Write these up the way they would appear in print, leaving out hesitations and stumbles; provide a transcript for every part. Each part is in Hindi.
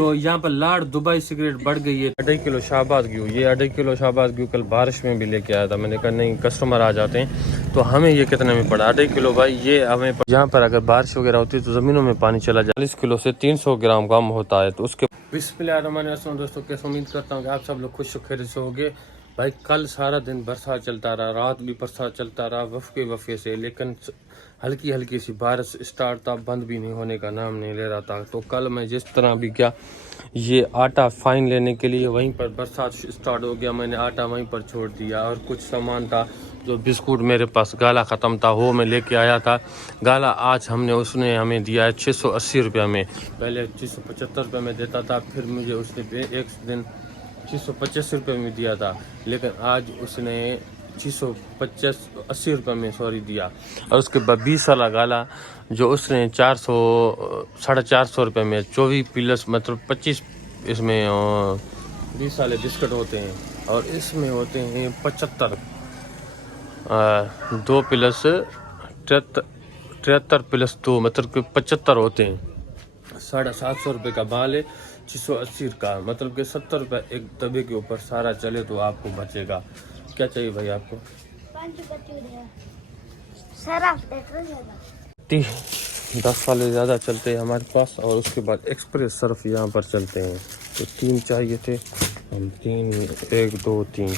तो यहाँ पर लाड़ दुबई सिगरेट बढ़ गई है। 2.5 किलो शाहबाज ग्यू, ये 2.5 किलो शाहबाज ग्यू कल बारिश में भी लेके आया था। मैंने कहा नहीं, कस्टमर आ जाते हैं तो हमें ये कितने में पड़ा 2.5 किलो भाई। ये हमें यहाँ पर अगर बारिश वगैरह होती है तो ज़मीनों में पानी चला जाए। 40 किलो से 300 ग्राम कम होता है। तो उसके बिस्मिल्लाहिर्रहमानिर्रहीम दोस्तों, कैसे उम्मीद करता हूँ कि आप सब लोग खुश खैरियत से होंगे। भाई कल सारा दिन बरसात चलता रहा, रात भी बरसात चलता रहा वफ़े से, लेकिन हल्की हल्की सी बारिश स्टार्ट था, बंद भी नहीं होने का नाम नहीं ले रहा था। तो कल मैं जिस तरह भी क्या ये आटा फाइन लेने के लिए वहीं पर बरसात स्टार्ट हो गया, मैंने आटा वहीं पर छोड़ दिया। और कुछ सामान था जो बिस्कुट मेरे पास गाला ख़त्म था वो मैं लेके आया था। गाला आज उसने हमें दिया है 680 रुपये में। पहले 675 रुपये में देता था, फिर मुझे उसने एक दिन 685 रुपये में दिया था, लेकिन आज उसने 680 रुपये में दिया। और उसके बाद 20 वाला गाला जो उसने 450 रुपये में 24 प्लस मतलब 25 इसमें 20 वाले बिस्कुट होते हैं, और इसमें होते हैं 75 2 प्लस 73 प्लस 2 मतलब कि 75 होते हैं। 750 रुपये का बाल है, 680 का मतलब कि 70 रुपये एक दबे के ऊपर सारा चले तो आपको बचेगा। क्या चाहिए भाई आपको? 10 वाले ज़्यादा चलते हैं हमारे पास, और उसके बाद एक्सप्रेस सर्फ यहाँ पर चलते हैं। तो 3 चाहिए थे हम, 3 1 2 3।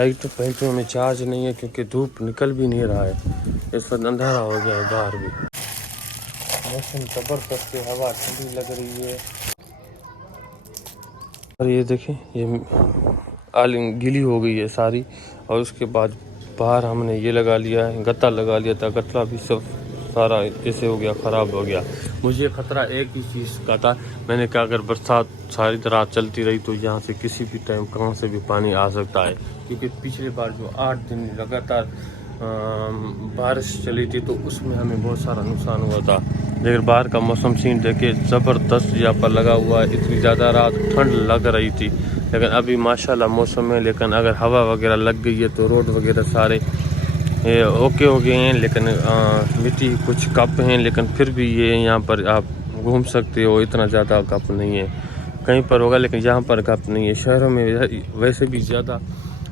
लाइट पैंटों में चार्ज नहीं है क्योंकि धूप निकल भी नहीं रहा है, इस वक्त अंधेरा हो गया है बाहर भी। मौसम ज़बरदस्त है, हवा ठंडी लग रही है। और ये देखें, ये आलिंग गीली हो गई है सारी। और उसके बाद बाहर हमने ये लगा लिया है, गत्ता लगा लिया था, गत्ता भी सब सारा जैसे हो गया, ख़राब हो गया। मुझे ख़तरा एक ही चीज़ का था, मैंने कहा अगर बरसात सारी रात चलती रही तो यहाँ से किसी भी टाइम कहाँ से भी पानी आ सकता है, क्योंकि पिछली बार जो 8 दिन लगातार बारिश चली थी तो उसमें हमें बहुत सारा नुकसान हुआ था। लेकिन बाहर का मौसम सीन देखे ज़बरदस्त यहाँ पर लगा हुआ है। इतनी ज़्यादा रात ठंड लग रही थी, लेकिन अभी माशाल्लाह मौसम है। लेकिन अगर हवा वगैरह लग गई है तो रोड वगैरह सारे ओके हो गए हैं, लेकिन मिट्टी कुछ कप हैं, लेकिन फिर भी ये यहाँ पर आप घूम सकते हो, इतना ज़्यादा कप नहीं है। कहीं पर होगा लेकिन यहाँ पर कप नहीं है। शहरों में वैसे भी ज़्यादा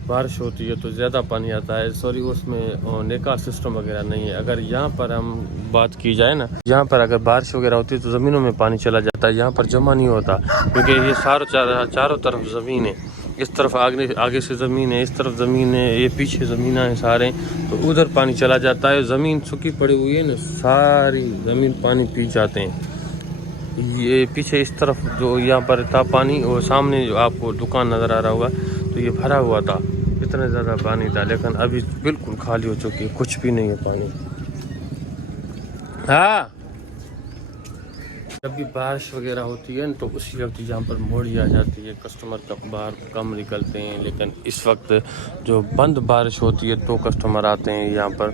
बारिश होती है तो ज़्यादा पानी आता है, उसमें निकाल सिस्टम वगैरह नहीं है। अगर यहाँ पर हम बात की जाए ना, यहाँ पर अगर बारिश वगैरह होती है तो ज़मीनों में पानी चला जाता है, यहाँ पर जमा नहीं होता क्योंकि ये चारों तरफ ज़मीन है। इस तरफ आगे से ज़मीन है, इस तरफ ज़मीन है, ये पीछे ज़मीन है सारे, तो उधर पानी चला जाता है। ज़मीन सूखी पड़ी हुई है ना, सारी ज़मीन पानी पी जाते हैं। ये पीछे इस तरफ जो यहाँ पर था पानी, और सामने जो आपको दुकान नज़र आ रहा होगा तो ये भरा हुआ था, इतना ज़्यादा पानी था। लेकिन अभी बिल्कुल खाली हो चुकी है, कुछ भी नहीं है पानी। हाँ, जब भी बारिश वगैरह होती है तो उसी वक्त यहाँ पर मोड़ी आ जाती है, कस्टमर का बाहर कम निकलते हैं। लेकिन इस वक्त जो बंद बारिश होती है तो कस्टमर आते हैं यहाँ पर।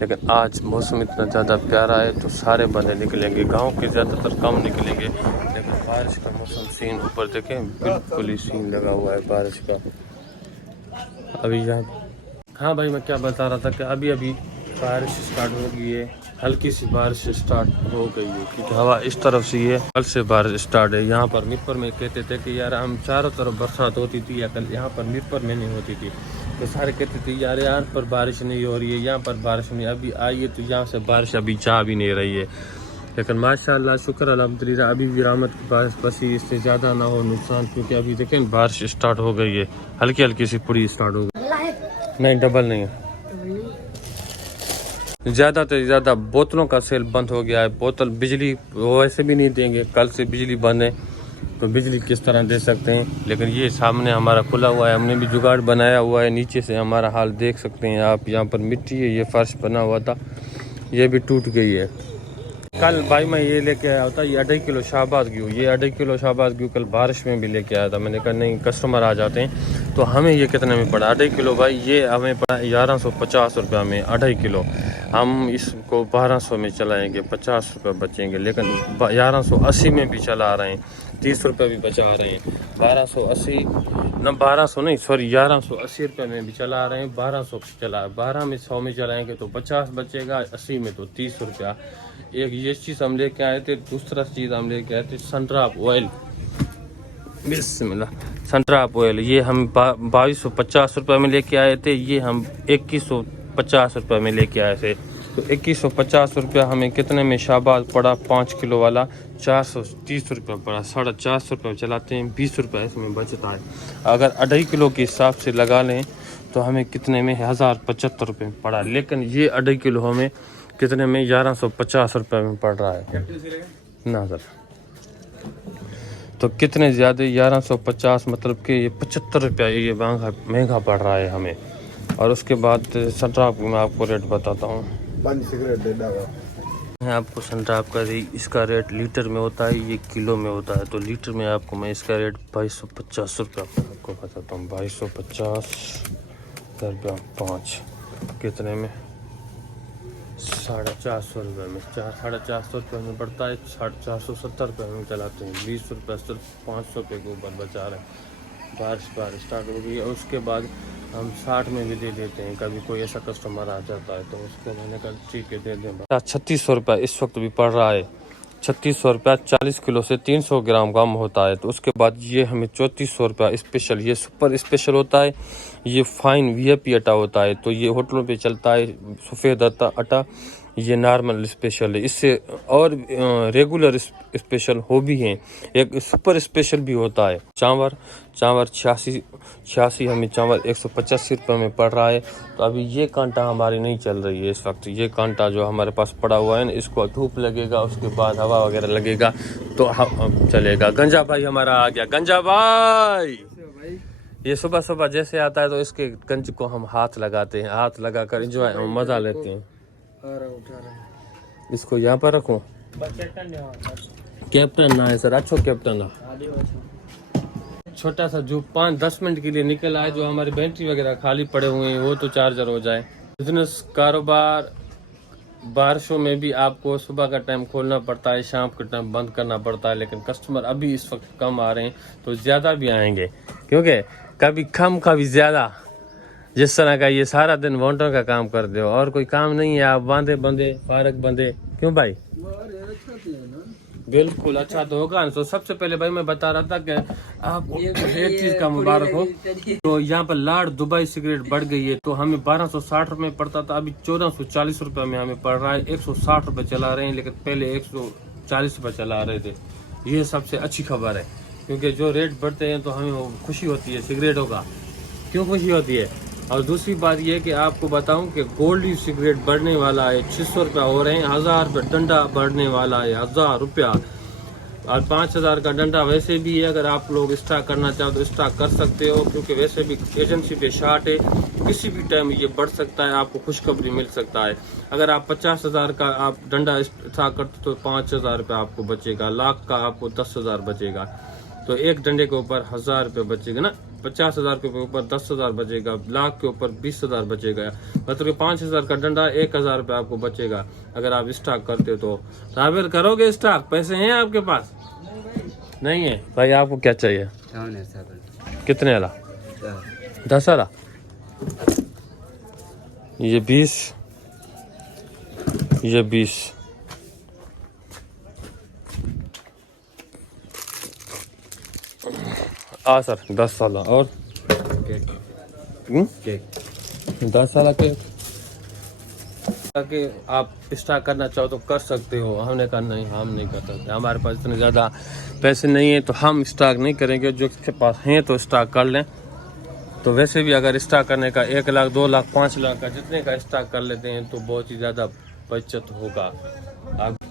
लेकिन आज मौसम इतना ज़्यादा प्यारा है तो सारे बंदे निकलेंगे, गांव के ज़्यादातर कम निकलेंगे। लेकिन बारिश का मौसम सीन ऊपर देखें, बिल्कुल ही सीन लगा हुआ है बारिश का अभी यहाँ। हाँ भाई, मैं क्या बता रहा था कि अभी बारिश स्टार्ट हो गई है, हल्की सी बारिश स्टार्ट हो गई है क्योंकि हवा इस तरफ से है, कल से बारिश स्टार्ट है। यहाँ पर मिरपुर में कहते थे कि यार हम चारों तरफ बरसात होती थी, या कल यहाँ पर मिरपुर में नहीं होती थी, तो सारे कहते थे यार यहाँ पर बारिश नहीं हो रही है, यहाँ पर बारिश नहीं। अभी आई है तो यहाँ से बारिश अभी जा भी नहीं रही है। लेकिन माशाल्लाह शुक्र अल्हम्दुलिल्लाह अभी भी रहमत की बारिश बसी, इससे ज़्यादा ना हो नुकसान, क्योंकि अभी देखें बारिश स्टार्ट हो गई है, हल्की हल्की सी पूरी स्टार्ट हो गई। नहीं, डबल नहीं है। ज़्यादा से ज़्यादा बोतलों का सेल बंद हो गया है। बोतल बिजली वैसे भी नहीं देंगे, कल से बिजली बंद है तो बिजली किस तरह दे सकते हैं। लेकिन ये सामने हमारा खुला हुआ है, हमने भी जुगाड़ बनाया हुआ है। नीचे से हमारा हाल देख सकते हैं आप, यहाँ पर मिट्टी है, ये फर्श बना हुआ था, ये भी टूट गई है। कल भाई मैं ये लेके आया था, ये 2.5 किलो शाहबाज ग्यू, ये 2.5 किलो शाहबाज ग्यू कल बारिश में भी लेके आया था। मैंने कहा नहीं, कस्टमर आ जाते हैं तो हमें ये कितने में पड़ा 2.5 किलो भाई, ये हमें पड़ा 1150 रुपये में 2.5 किलो। हम इसको 1200 में चलाएंगे, 50 रुपये बचेंगे। लेकिन 1180 में भी चला रहे हैं, 30 रुपये भी बचा रहे हैं। 1280 न 1200 नहीं 1180 रुपये में भी चला रहे हैं, 1200 चला, 12 में 100 में चलाएंगे तो 50 बचेगा, 80 में तो 30 रुपया। एक ये चीज़ हम लेके आए थे, दूसरा चीज़ हम लेके आए थे सनड्रॉप ऑयल। बिस्मिल्लाह। सनड्रॉप ऑयल ये हम 2250 रुपये में लेके आए थे, ये हम 2150 रुपये में लेके आए थे। तो 2150 रुपया हमें कितने में शाबाश पड़ा, 5 किलो वाला 430 रुपये पड़ा। 450 रुपये चलाते हैं, 20 रुपये इसमें बचता है। अगर 2.5 किलो के हिसाब से लगा लें तो हमें कितने में 1075 रुपये में पड़ा। लेकिन ये 2.5 किलो हमें कितने में 1150 रुपये में पड़ रहा है ना सर। तो कितने ज़्यादा 1150 मतलब कि ये 75 रुपया ये महंगा पड़ रहा है हमें। और उसके बाद सनड्रॉप मैं आपको रेट बताता हूँ। मैं आपको सनड्रॉप का इसका रेट लीटर में होता है, ये किलो में होता है। तो लीटर में आपको मैं इसका रेट 2250 रुपया आपको बताता हूँ। 2250 रुपया 5 कितने में 450 रुपये में 450 रुपये में पड़ता है। 470 रुपये में चलाते हैं। 20 रुपये सिर्फ 500 रुपये के ऊपर बचा रहे हैं। बारिश स्टार्ट हो गई है। उसके बाद हम 60 में भी दे देते हैं। कभी कोई ऐसा कस्टमर आ जाता है तो उसको मैंने कहा ठीक है दे दें। 3600 रुपये इस वक्त भी पड़ रहा है। 3600 रुपया 40 किलो से 300 ग्राम कम होता है। तो उसके बाद ये हमें 3400 रुपया स्पेशल, ये सुपर स्पेशल होता है। ये फाइन VIP आटा होता है। तो ये होटलों पे चलता है सफ़ेद आटा। ये नॉर्मल स्पेशल है। इससे और रेगुलर स्पेशल हो भी हैं। एक सुपर स्पेशल भी होता है। चावल 86 हमें चावल 185 रुपये में पड़ रहा है। तो अभी ये कांटा हमारी नहीं चल रही है इस वक्त। ये कांटा जो हमारे पास पड़ा हुआ है ना, इसको धूप लगेगा, उसके बाद हवा वगैरह लगेगा तो चलेगा। गंजा भाई हमारा आ गया। गंजा भाई ये सुबह सुबह जैसे आता है तो इसके गंज को हम हाथ लगाते हैं। हाथ लगा कर इंजॉय मज़ा लेते हैं। इसको यहाँ पर रखूं। कैप्टन ना है सर, अच्छो कैप्टन है। छोटा सा जो 5-10 मिनट के लिए निकल आए, जो हमारी बैटरी वगैरह खाली पड़े हुए हैं वो तो चार्जर हो जाए। बिजनेस कारोबार बारिशों में भी आपको सुबह का टाइम खोलना पड़ता है, शाम के टाइम बंद करना पड़ता है। लेकिन कस्टमर अभी इस वक्त कम आ रहे हैं तो ज़्यादा भी आएंगे, क्योंकि कभी कम कभी ज़्यादा। जिस तरह का ये सारा दिन वॉन्टर का काम कर दो और कोई काम नहीं है, आप बंदे फारक बंदे। क्यों भाई? बिल्कुल अच्छा तो होगा। तो सबसे पहले भाई मैं बता रहा था कि आपको एक चीज का मुबारक हो। तो यहाँ पर लाड दुबई सिगरेट बढ़ गई है। तो हमें 1260 रुपये पड़ता था, अभी 1440 रुपये में हमें पड़ रहा है। 160 रुपये चला रहे हैं, लेकिन पहले 140 रुपये चला रहे थे। ये सबसे अच्छी खबर है, क्योंकि जो रेट बढ़ते हैं तो हमें खुशी होती है सिगरेटों का। क्यों खुशी होती है? और दूसरी बात यह कि आपको बताऊं कि गोल्ड सिगरेट बढ़ने वाला है, 600 रुपया हो रहे हैं। 1000 रुपये डंडा बढ़ने वाला है, 1000 रुपया। और 5000 का डंडा वैसे भी है। अगर आप लोग स्टॉक करना चाहो तो स्टॉक कर सकते हो, क्योंकि वैसे भी एजेंसी पे शार्ट है। किसी भी टाइम ये बढ़ सकता है, आपको खुशखबरी मिल सकता है। अगर आप 50,000 का आप डंडा स्टॉक करते तो 5000 रुपये आपको बचेगा। लाख का आपको 10,000 बचेगा। तो एक डंडे के ऊपर 1000 रुपये बचेगा ना। 50,000 के ऊपर 10,000 बचेगा। लाख के ऊपर 20,000 बचेगा। मतलब 5,000 का डंडा 1,000 रुपये आपको बचेगा अगर आप स्टॉक करते हो। तो राबिर करोगे स्टॉक? पैसे हैं आपके पास? नहीं है भाई। आपको क्या चाहिए? कितने वाला? 10 वाला। ये 20, ये 20। सर 10 वाला। और केक 10 वाला केक। ताकि आप स्टॉक करना चाहो तो कर सकते हो। हमने कहा नहीं, हम नहीं कर सकते, हमारे पास इतने ज़्यादा पैसे नहीं है तो हम स्टॉक नहीं करेंगे। जो के पास हैं तो स्टॉक कर लें। तो वैसे भी अगर स्टॉक करने का 1 लाख 2 लाख 5 लाख का जितने का स्टॉक कर लेते हैं तो बहुत ही ज़्यादा बचत होगा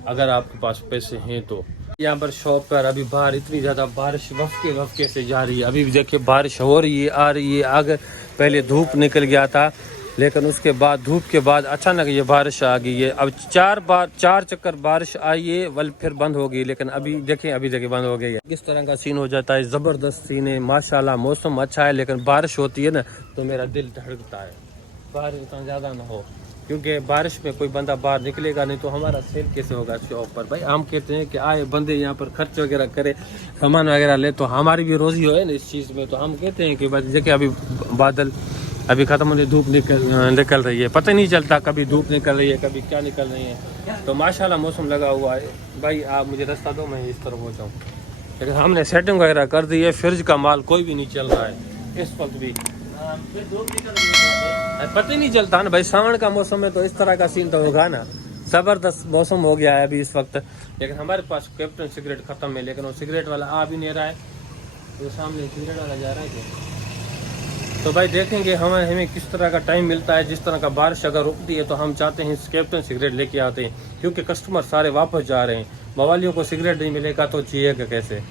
अगर आपके पास पैसे हैं तो। यहाँ पर शॉप पर अभी बाहर इतनी ज़्यादा बारिश वफके से जा रही है। अभी देखिए बारिश हो रही है, आ रही है। आगे पहले धूप निकल गया था, लेकिन उसके बाद धूप के बाद अचानक ये बारिश आ गई है। अब 4 चक्कर बारिश आई है, वल फिर बंद हो गई। लेकिन अभी देखिए बंद हो गई है। किस तरह का सीन हो जाता है, ज़बरदस्त सीन है माशाल्लाह। मौसम अच्छा है, लेकिन बारिश होती है ना तो मेरा दिल धड़कता है। बारिश इतना ज़्यादा ना हो, क्योंकि बारिश में कोई बंदा बाहर निकलेगा नहीं तो हमारा सेल कैसे होगा शॉप पर। भाई हम कहते हैं कि आए बंदे यहाँ पर खर्च वगैरह करे, सामान वगैरह ले, तो हमारी भी रोजी हो है ना इस चीज़ में। तो हम कहते हैं कि बस देखिए अभी बादल अभी ख़त्म होने, धूप निकल रही है। पता नहीं चलता कभी धूप निकल रही है कभी क्या निकल रही है। तो माशाल्लाह मौसम लगा हुआ है। भाई आप मुझे रास्ता दो, मैं इस तरफ हो जाऊँ। लेकिन हमने सेटिंग वगैरह कर दी है। फ्रिज का माल कोई भी नहीं चल रहा है इस वक्त भी, पता ही नहीं चलता ना भाई। सावन का मौसम है तो इस तरह का सीन तो होगा ना, जबरदस्त मौसम हो गया है अभी इस वक्त। लेकिन हमारे पास कैप्टन सिगरेट खत्म है, लेकिन वो सिगरेट वाला आ भी नहीं रहा है। तो सामने सिगरेट वाला जा रहा है क्या? तो भाई देखेंगे हमें किस तरह का टाइम मिलता है। जिस तरह का बारिश अगर रुकती है तो हम चाहते हैं कैप्टन सिगरेट लेके आते हैं, क्योंकि कस्टमर सारे वापस जा रहे हैं। मवालियों को सिगरेट नहीं मिलेगा तो जिएगा कैसे।